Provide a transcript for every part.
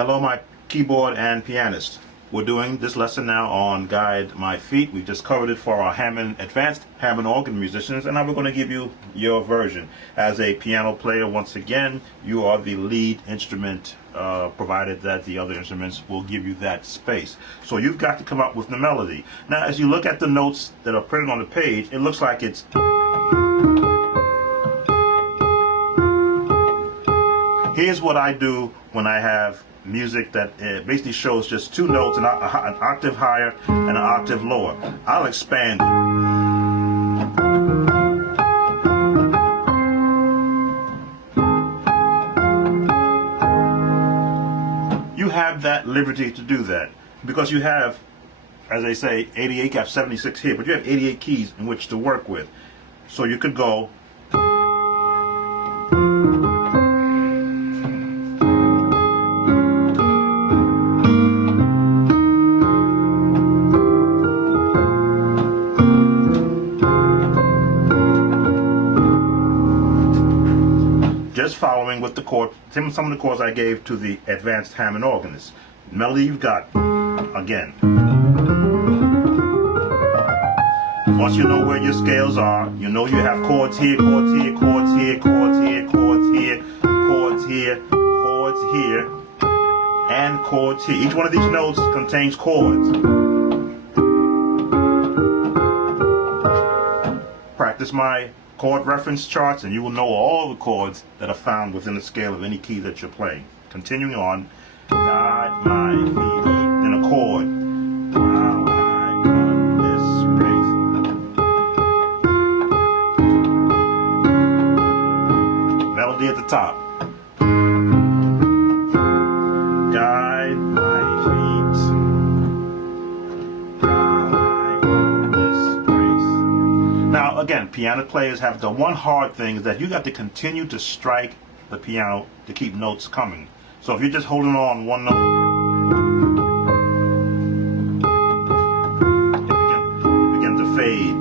Hello, my keyboard and pianist. We're doing this lesson now on Guide My Feet. We just covered it for our advanced Hammond organ musicians, and now we're going to give you your version. As a piano player, once again, you are the lead instrument, provided that the other instruments will give you that space. So you've got to come up with the melody. Now, as you look at the notes that are printed on the page, it looks like it's... Here's what I do when I have music that basically shows just two notes, an octave higher and an octave lower. I'll expand it. You have that liberty to do that because you have, as I say, 88, you have 76 here, but you have 88 keys in which to work with. So you could go just following with the chord, some of the chords I gave to the advanced Hammond organist. Melody you've got, again. Once you know where your scales are, you know you have chords here, chords here, chords here, chords here, chords here, chords here, chords here, and chords here. Each one of these notes contains chords. Practice my chord reference charts and you will know all the chords that are found within the scale of any key that you're playing. Continuing on, guide my feet, then a chord. While I run this race. Melody at the top. Guide my feet. While I run this race. Now again, piano players have the one hard thing is that you got to continue to strike the piano to keep notes coming. So if you're just holding on one note, you begin to fade.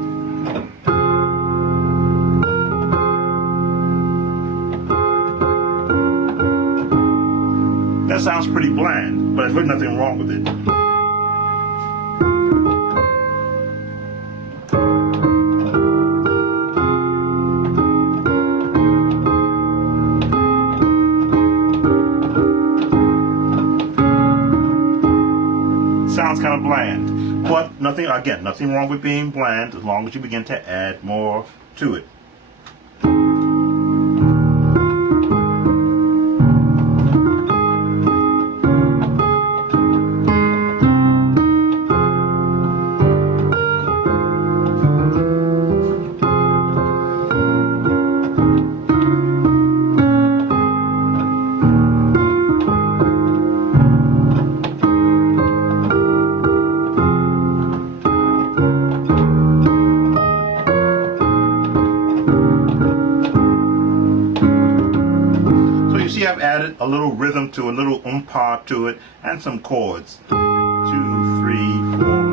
That sounds pretty bland, but there's really nothing wrong with it. Sounds kind of bland, but nothing wrong with being bland as long as you begin to add more to it. I've added a little rhythm to it, a little umpa to it, and some chords. 2, 3, 4.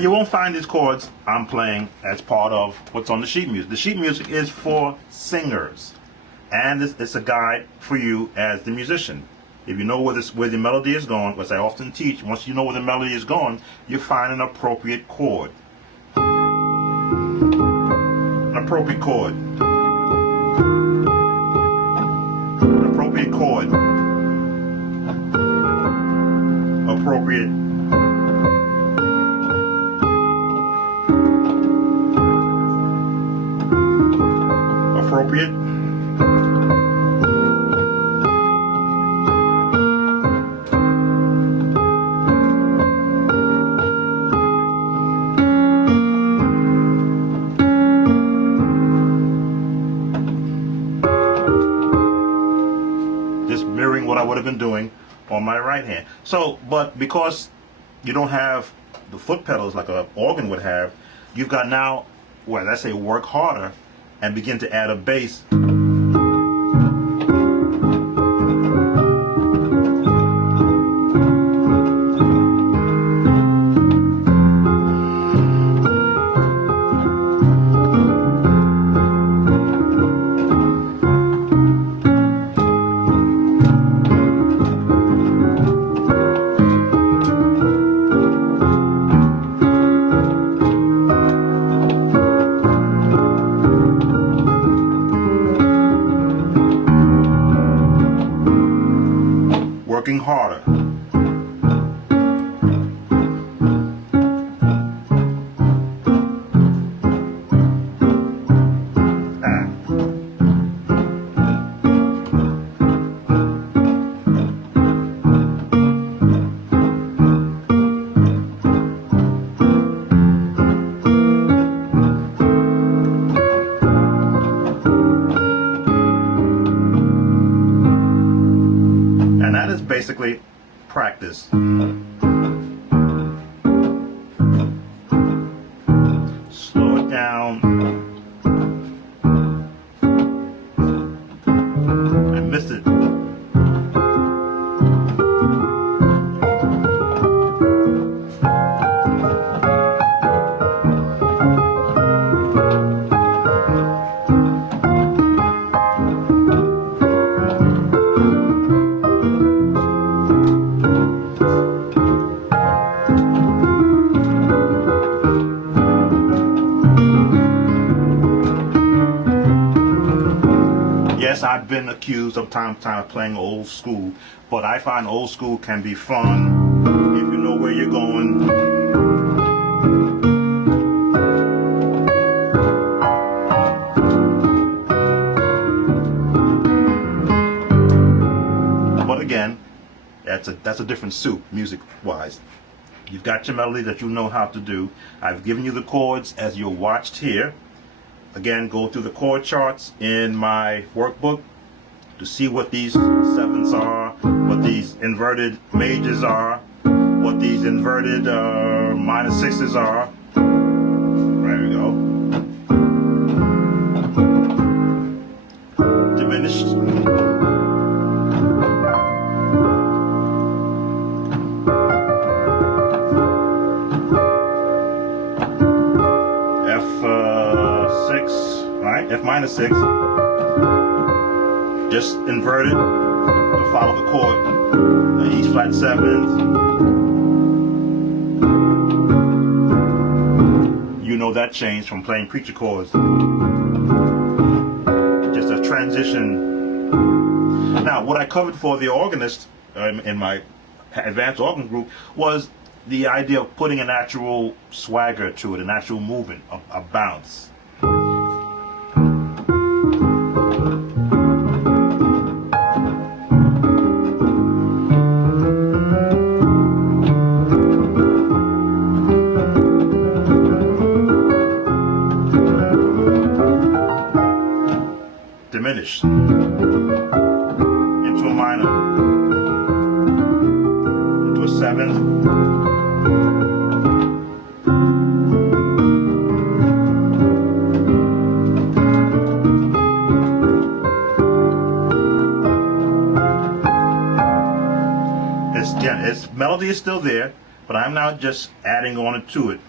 You won't find these chords I'm playing as part of what's on the sheet music. The sheet music is for singers, and it's a guide for you as the musician. If you know where the melody is going, which I often teach, once you know where the melody is going, you find an appropriate chord. An appropriate chord. An appropriate chord. Appropriate. Appropriate. Just mirroring what I would have been doing on my right hand. So, but because you don't have the foot pedals like an organ would have, you've got now, well, let's say work harder and begin to add a bass. Working harder. And that is basically practice. Slow it down. I missed it. Yes, I've been accused of time to time of playing old school, but I find old school can be fun if you know where you're going. But again, that's a different soup, music-wise. You've got your melody that you know how to do. I've given you the chords as you're watched here. Again, go through the chord charts in my workbook to see what these sevenths are, what these inverted majors are, what these inverted minor sixes are. There we go. Diminished. F minor 6, just inverted to follow the chord, E flat 7th. You know that change from playing preacher chords. Just a transition. Now, what I covered for the organist in my advanced organ group was the idea of putting an actual swagger to it, an actual movement, a bounce. Diminished into a minor, into a seventh, its melody is still there, but I'm now just adding on to it.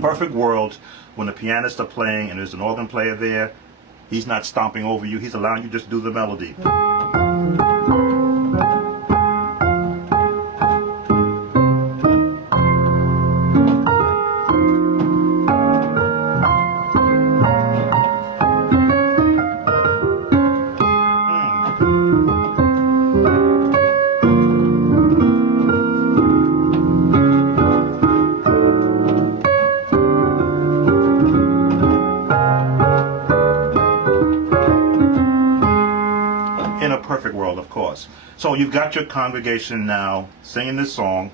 Perfect world, when the pianists are playing and there's an organ player there, he's not stomping over you, he's allowing you just to do the melody. In a perfect world, of course. So you've got your congregation now singing this song.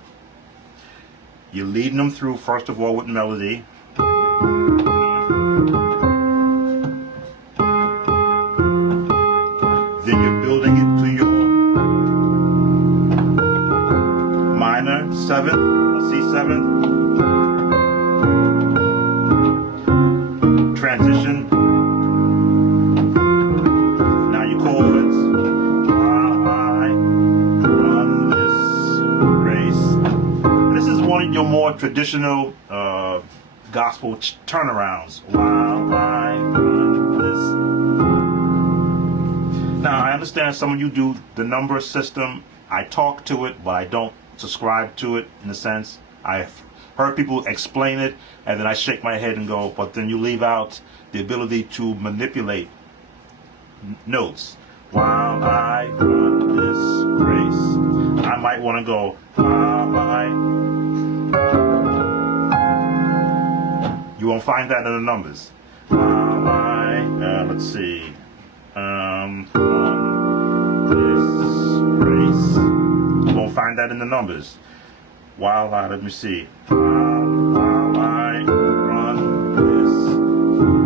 You're leading them through, first of all, with melody. Then you're building it to your minor 7th, or C7. Transition. Now your chords. While I run this race. This is one of your more traditional gospel turnarounds. While I run this. Now I understand some of you do the number system. I talk to it, but I don't subscribe to it in a sense. I've heard people explain it, and then I shake my head and go, but then you leave out the ability to manipulate notes. While I run this race, I might want to go, while I. You won't find that in the numbers. While I, let's see, run this race. You won't find that in the numbers. While I, let me see. While I run this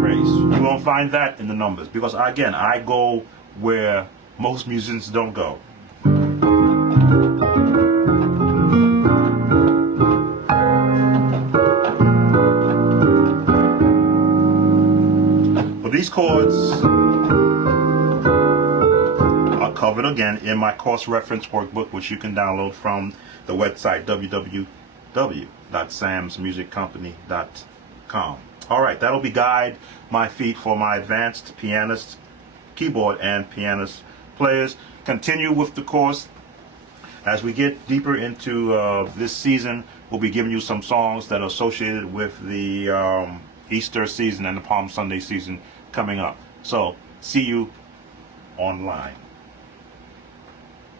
race. You won't find that in the numbers because, again, I go where most musicians don't go. But these chords are covered again in my course reference workbook, which you can download from the website www.samsmusiccompany.com. Alright, that'll be Guide My Feet for my advanced pianist, keyboard and pianist players. Continue with the course. As we get deeper into this season, we'll be giving you some songs that are associated with the Easter season and the Palm Sunday season coming up. So, see you online.